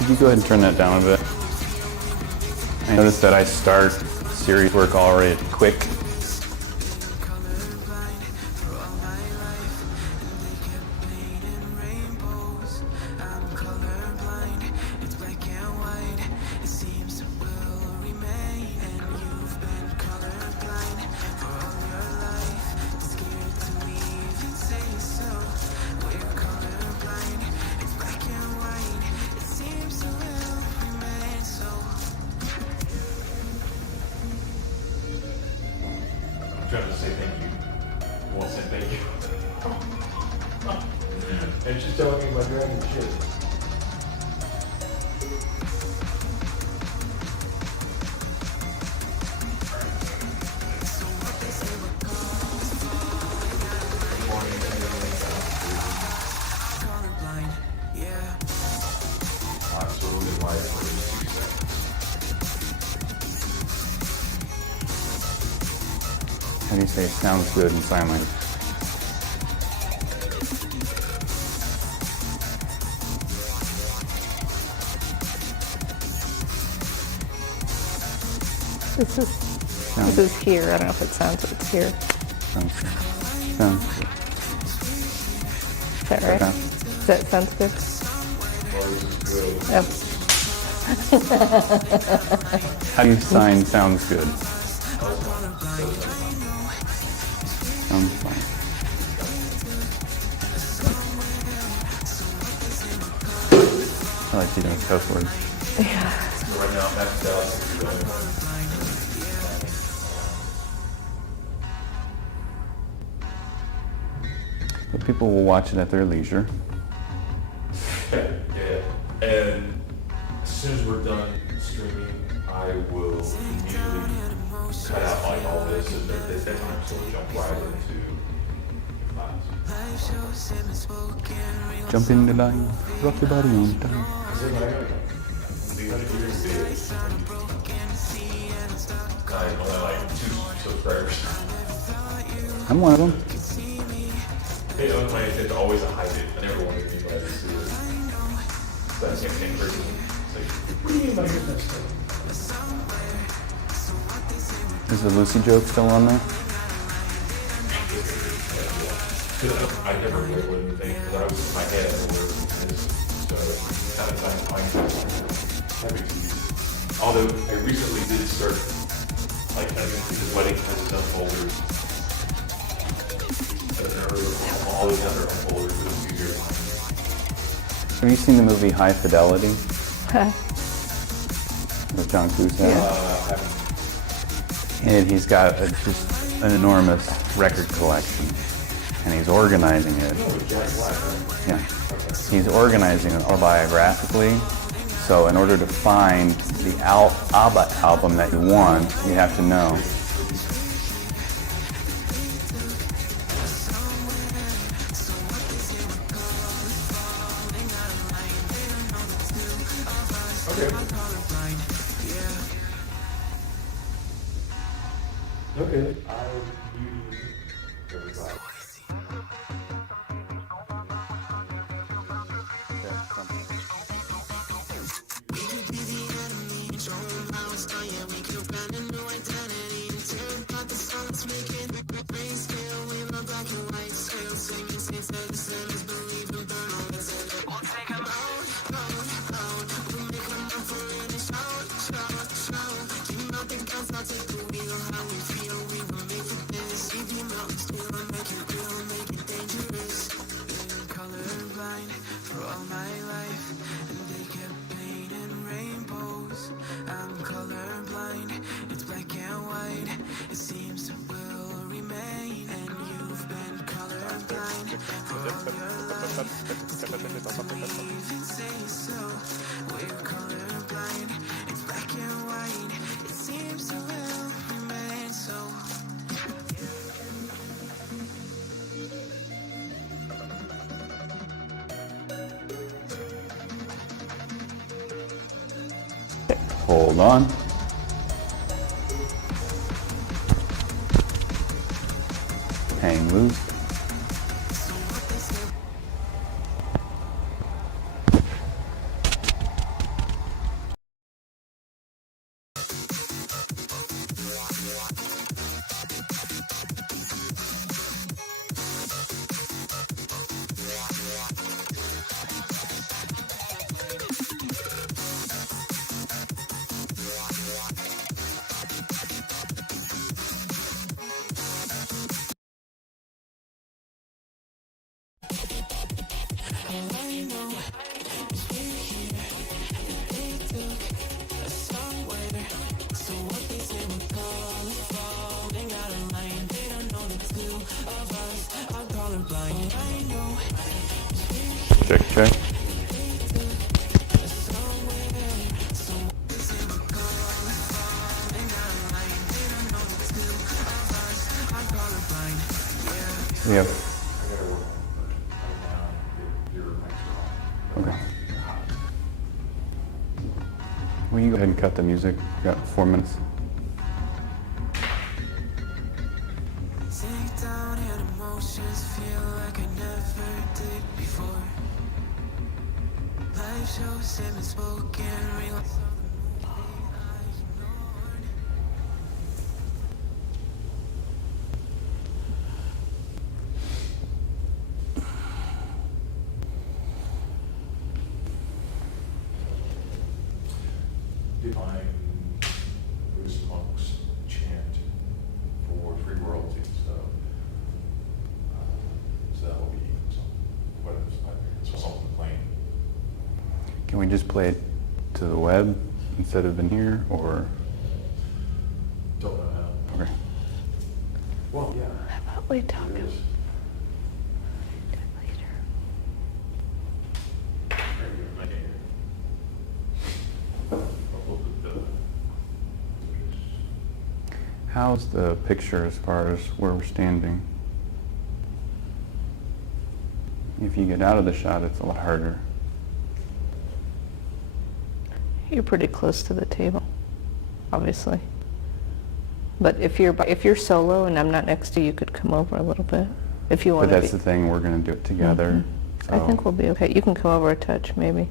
Could you go ahead and turn that down a bit? I noticed that I start series work already quick. Trying to say thank you. Won't say thank you. And she's telling me my dragon shit. Absolutely right for 2 seconds. How do you say sounds good in sign language? This is here. I don't know if it sounds like it's here. Sounds good. Sounds good. Is that right? Okay. Does that sound good? Yep. How do you sign sounds good? Sounds fine. I like using cuss words. Right now, that's Dallas. But people will watch it at their leisure. Yeah. And as soon as we're done streaming, I will immediately cut out like all this and that time, so we'll jump right into class. Jump in the line, rock your body on time. I only like 2 subscribers. I'm one of them. Hey, on my intent always hide it. I never wanted anybody to see it. That same person. It's like, what do you mean by getting that stuff? Is the Lucy joke still on there? I never really wouldn't think, because I was in my head, and kind of trying to find something. Although I recently did start, like, his wedding has his own folders. All these other folders for the future. Have you seen the movie High Fidelity? With John Cusack? And he's got just an enormous record collection. And he's organizing it. Yeah. He's organizing it autobiographically. So in order to find the ABBA album that you want, you have to know. Okay. I beauty everybody. Hold on. Hang loose. Check, check. Yep. Okay. Will you go ahead and cut the music? You got 4 minutes. Define Buddhist monks chant for free royalty, so that will be something plain. Can we just play it to the web instead of in here, or? Don't know how. Okay. Well, yeah. How about we talk There is. later? How's the picture as far as where we're standing? If you get out of the shot, it's a lot harder. You're pretty close to the table, obviously. But if you're solo and I'm not next to you, you could come over a little bit if you want But to. that's the thing, we're going to do it together. I think we'll be okay. You can come over a touch, maybe.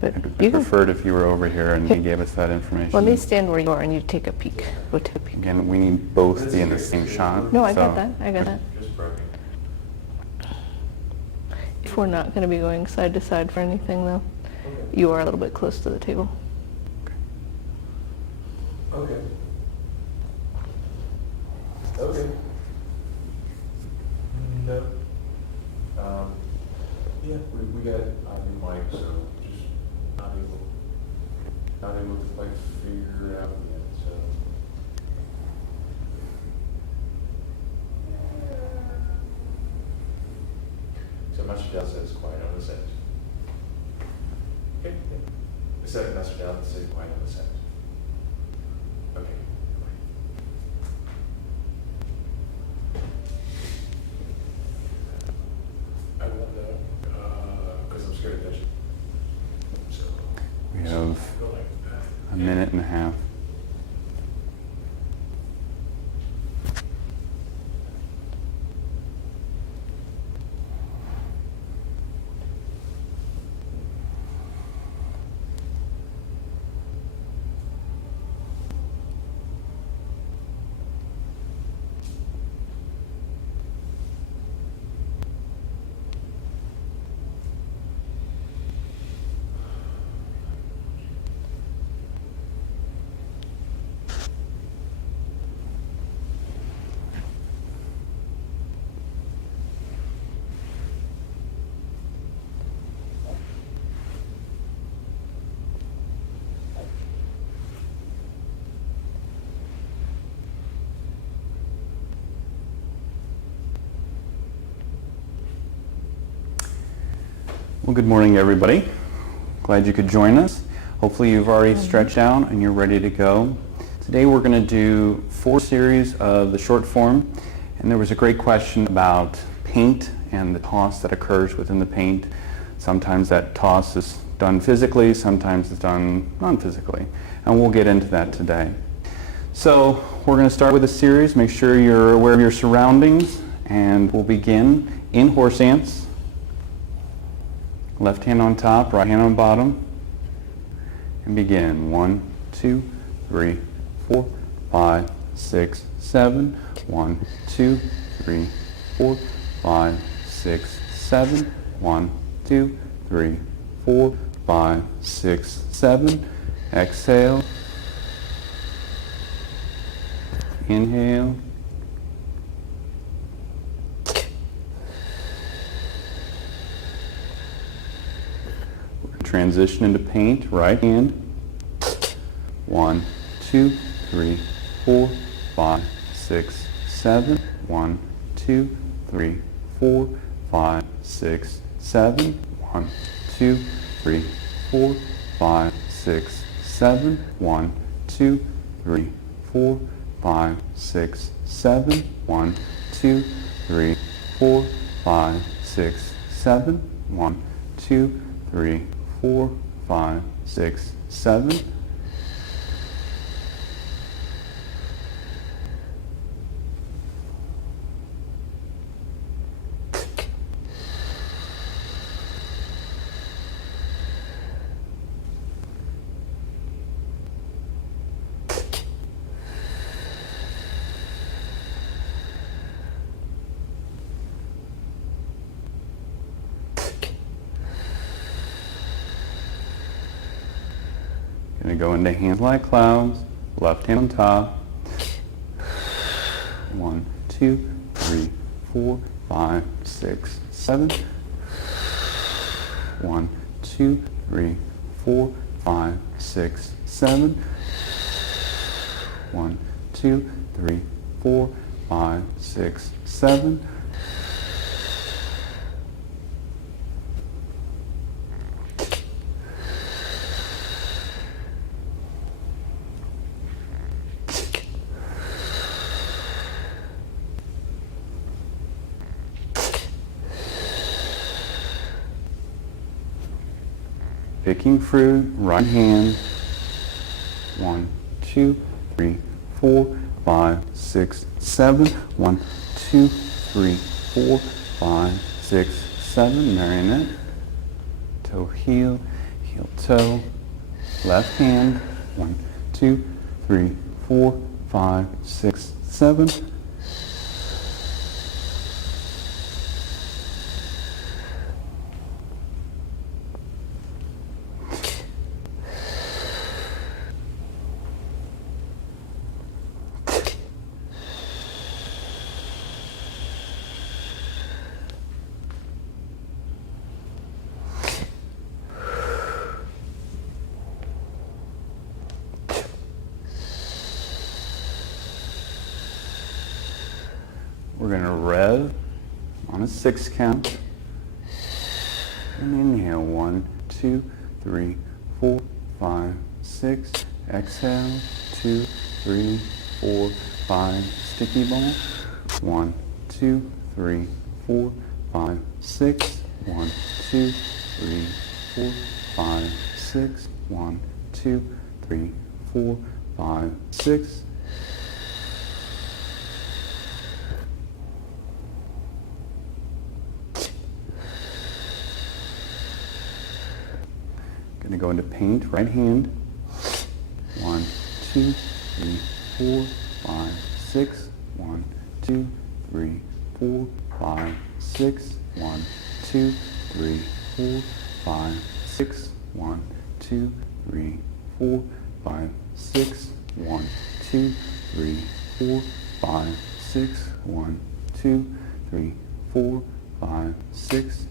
But I you can. preferred if you were over here and you gave us that information. Let me stand where you are and you take a peek. Go take a peek. Again, we need both to be in the same shot. No, I so- got that. I got that. Just broken. If we're not going to be going side to side for anything, though, you are a little bit close to the table. Okay. Okay. No. Yeah, we got a new mic, so just not able to quite figure it out yet, so. So Master says quiet on the set. Okay. I said Master says quiet on the set. Okay. I won't know, because I'm scared of that. So. We have Go like that. a minute and a half. Well, good morning, everybody. Glad you could join us. Hopefully you've already stretched out and you're ready to go. Today we're going to do 4 series of the short form, and there was a great question about paint and the toss that occurs within the paint. Sometimes that toss is done physically, sometimes it's done non-physically, and we'll get into that today. So we're going to start with a series. Make sure you're aware of your surroundings, and we'll begin in horse ants. Left hand on top, right hand on bottom, and begin. 1, 2, 3, 4, 5, 6, 7. 1, 2, 3, 4, 5, 6, 7. 1, 2, 3, 4, 5, 6, 7. Exhale. Inhale. transition into paint, right hand. 1, 2, 3, 4, 5, 6, 7. 1, 2, 3, 4, 5, 6, 7. 1, 2, 3, 4, 5, 6, 7. 1, 2, 3, 4, 5, 6, 7. 1, 2, 3, 4, 5, 6, 7. 1, 2, 3, 4, 5, 6, 7. Going to go into hands like clouds, left hand on top. 1, 2, 3, 4, 5, 6, 7. 1, 2, 3, 4, 5, 6, 7. 1, 2, 3, 4, 5, 6, 7. Picking fruit, right hand. 1, 2, 3, 4, 5, 6, 7. 1, 2, 3, 4, 5, 6, 7. Marionette. Toe, heel, heel, toe. Left hand. 1, 2, 3, 4, 5, 6, 7. We're going to rev on a 6 count. And inhale, 1, 2, 3, 4, 5, 6. Exhale, 2, 3, 4, 5. Sticky ball. 1, 2, 3, 4, 5, 6. 1, 2, 3, 4, 5, 6. 1, 2, 3, 4, 5, 6. Going to go into paint, right hand. 1, 2, 3, 4, 5, 6. 1, 2, 3, 4, 5, 6. 1, 2, 3, 4, 5, 6. 1, 2, 3, 4, 5, 6. 1, 2, 3, 4, 5, 6. 1, 2, 3, 4, 5, 6.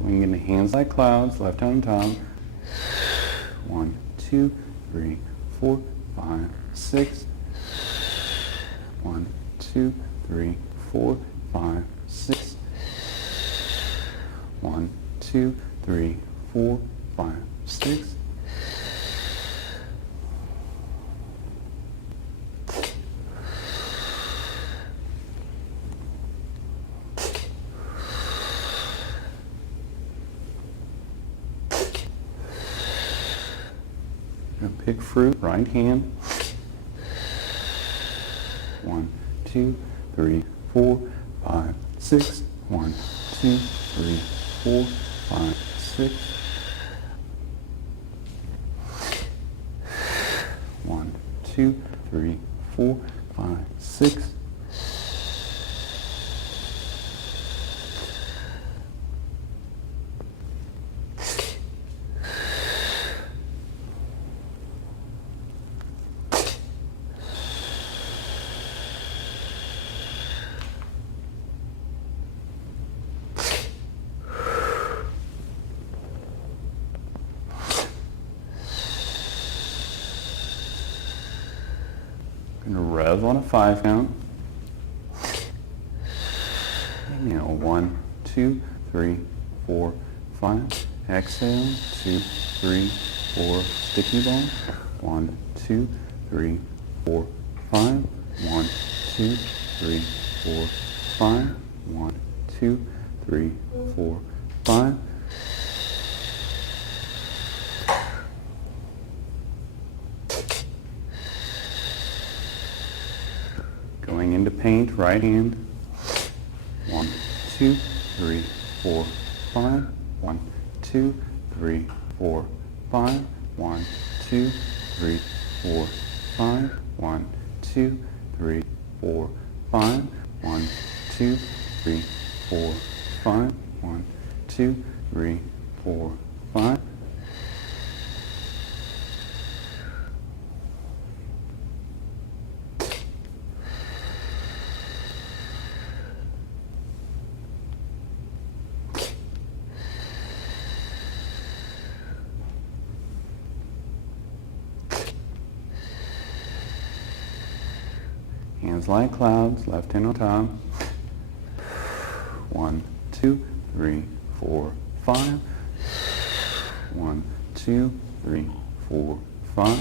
Going into hands like clouds, left hand on top. 1, 2, 3, 4, 5, 6. 1, 2, 3, 4, 5, 6. 1, 2, 3, 4, 5, 6. Pick fruit, right hand. 1, 2, 3, 4, 5, 6. 1, 2, 3, 4, 5, 6. 1, 2, 3, 4, 5, 6. Gonna rev on a 5 count. Inhale, 1, 2, 3, 4, 5. Exhale, 2, 3, 4. Sticky bone. 1, 2, 3, 4, 5. 1, 2, 3, 4, 5. 1, 2, 3, 4, 5. Going into paint, right hand. 1, 2, 3, 4, 5. 1, 2, 3, 4, 5. 1, 2, 3, 4, 5. 1, 2, 3, 4, 5. 1, 2, 3, 4, 5. 1, 2, 3, 4, 5. Hands like clouds, left hand on top. 1, 2, 3, 4, 5. 1, 2, 3, 4, 5.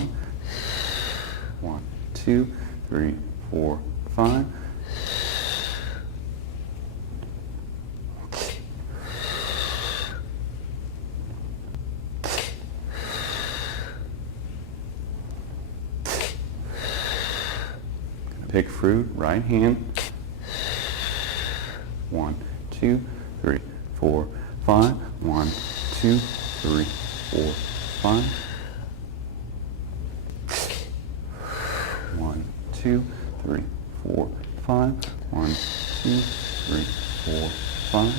1, 2, 3, 4, 5. Pick fruit, right hand. 1, 2, 3, 4, 5. 1, 2, 3, 4, 5. 1, 2, 3, 4, 5. 1, 2, 3, 4, 5.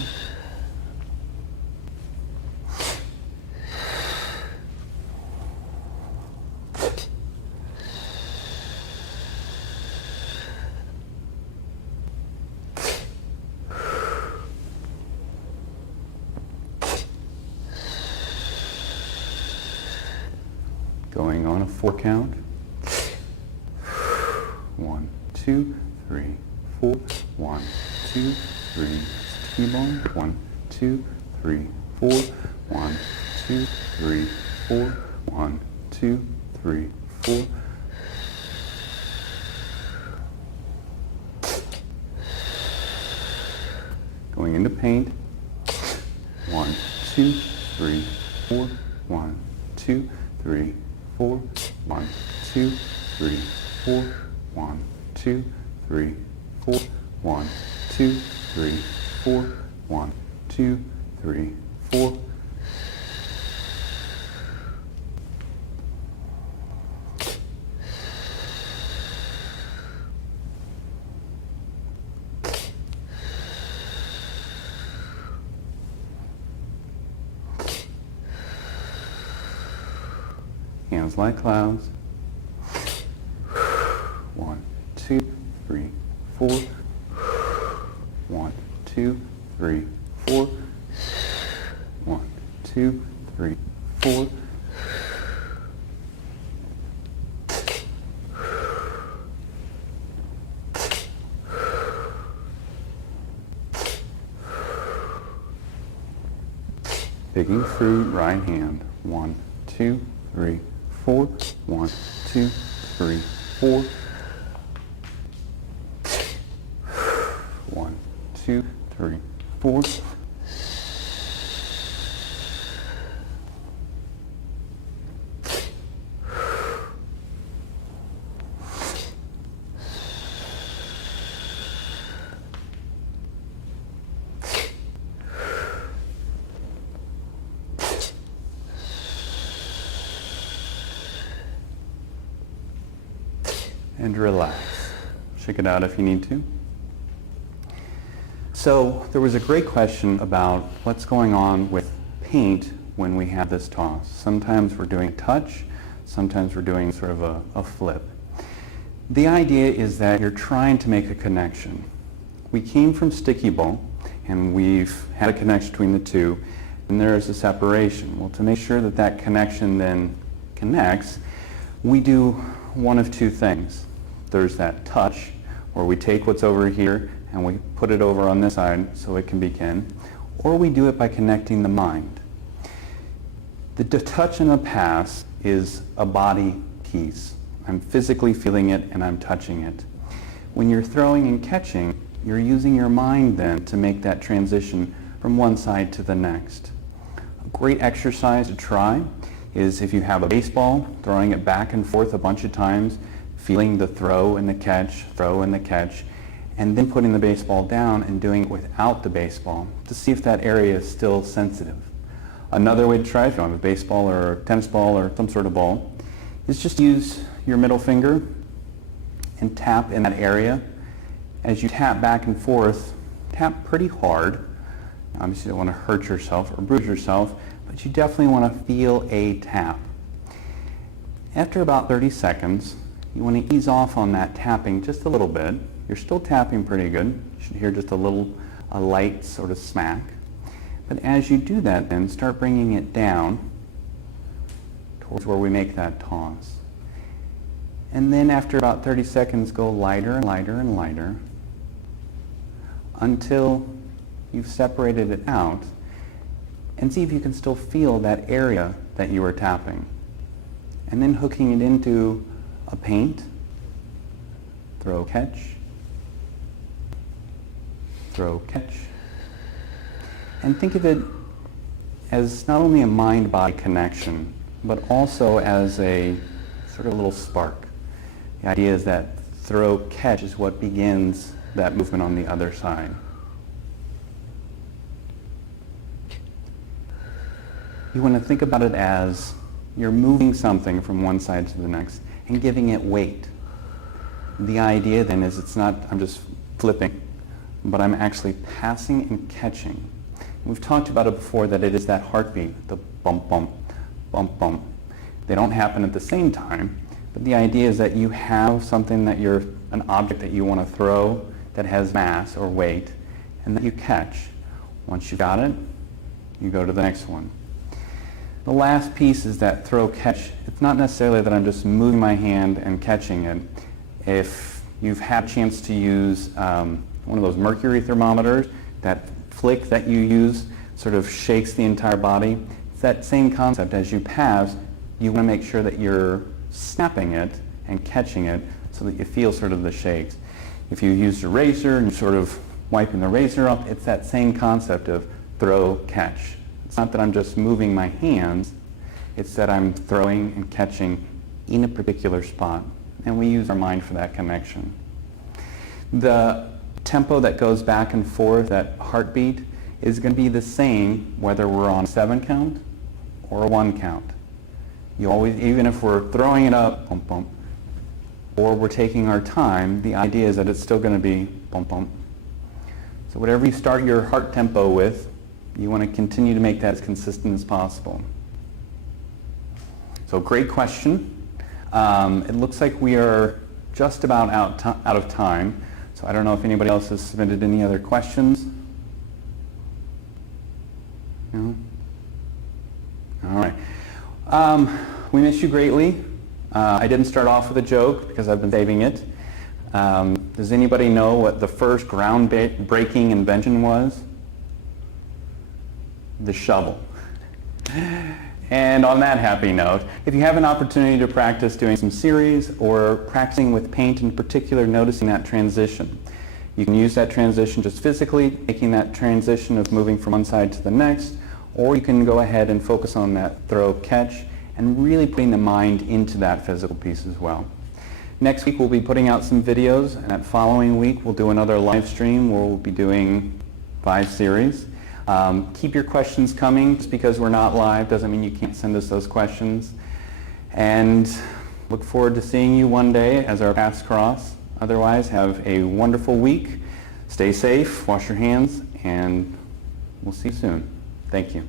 Going on a 4 count. 1, 2, 3, 4. 1, 2, 3. Sticky bone. 1, 2, 3, 4. 1, 2, 3, 4. 1, 2, 3, 4. Going into paint. 1, 2, 3, 4. 1, 2, 3, 4. 1, 2, 3, 4. 1, 2, 3, 4. 1, 2, 3, 4. 1, 2, 3, 4. Hands like clouds. 1, 2, 3, 4. 1, 2, 3, 4. 1, 2, 3, 4. Picking fruit, right hand. 1, 2, 3, 4. 1, 2, 3, 4. 1, 2, 3, 4. And relax. Shake it out if you need to. So there was a great question about what's going on with paint when we have this toss. Sometimes we're doing touch, sometimes we're doing sort of a flip. The idea is that you're trying to make a connection. We came from sticky ball, and we've had a connection between the two, and there is a separation. Well, to make sure that that connection then connects, we do one of two things. There's that touch, where we take what's over here and we put it over on this side so it can begin, or we do it by connecting the mind. The touch and the pass is a body piece. I'm physically feeling it and I'm touching it. When you're throwing and catching, you're using your mind then to make that transition from one side to the next. A great exercise to try is if you have a baseball, throwing it back and forth a bunch of times, feeling the throw and the catch, and then putting the baseball down and doing it without the baseball to see if that area is still sensitive. Another way to try, if you don't have a baseball or a tennis ball or some sort of ball, is just use your middle finger and tap in that area. As you tap back and forth, tap pretty hard. Obviously you don't want to hurt yourself or bruise yourself, but you definitely want to feel a tap. After about 30 seconds, you want to ease off on that tapping just a little bit. You're still tapping pretty good. You should hear just a light sort of smack. But as you do that then, start bringing it down towards where we make that toss. And then after about 30 seconds, go lighter and lighter and lighter until you've separated it out, and see if you can still feel that area that you were tapping. And then hooking it into a paint, throw, catch, throw, catch. And think of it as not only a mind-body connection, but also as a sort of little spark. The idea is that throw, catch is what begins that movement on the other side. You want to think about it as you're moving something from one side to the next and giving it weight. The idea then is it's not, I'm just flipping, but I'm actually passing and catching. We've talked about it before, that it is that heartbeat, the bump, bump, bump, bump. They don't happen at the same time, but the idea is that you have something that an object that you want to throw that has mass or weight, and that you catch. Once you got it, you go to the next one. The last piece is that throw, catch. It's not necessarily that I'm just moving my hand and catching it. If you've had a chance to use one of those mercury thermometers, that flick that you use sort of shakes the entire body. It's that same concept. As you pass, you want to make sure that you're snapping it and catching it so that you feel sort of the shakes. If you used a razor and you're sort of wiping the razor off, it's that same concept of throw, catch. It's not that I'm just moving my hands, it's that I'm throwing and catching in a particular spot. And we use our mind for that connection. The tempo that goes back and forth, that heartbeat, is going to be the same whether we're on a 7 count or a 1 count. You always, even if we're throwing it up, bump, bump, or we're taking our time, the idea is that it's still going to be bump, bump. So whatever you start your heart tempo with, you want to continue to make that as consistent as possible. So great question. It looks like we are just about out of time. So I don't know if anybody else has submitted any other questions. No? All right. We miss you greatly. I didn't start off with a joke because I've been saving it. Does anybody know what the first groundbreaking invention was? The shovel. And on that happy note, if you have an opportunity to practice doing some series or practicing with paint in particular, noticing that transition. You can use that transition just physically, making that transition of moving from one side to the next, or you can go ahead and focus on that throw, catch, and really putting the mind into that physical piece as well. Next week we'll be putting out some videos, and that following week we'll do another live stream where we'll be doing 5 series. Keep your questions coming. Just because we're not live doesn't mean you can't send us those questions. And Look forward to seeing you one day as our paths cross. Otherwise, have a wonderful week. Stay safe, wash your hands, and we'll see you soon. Thank you.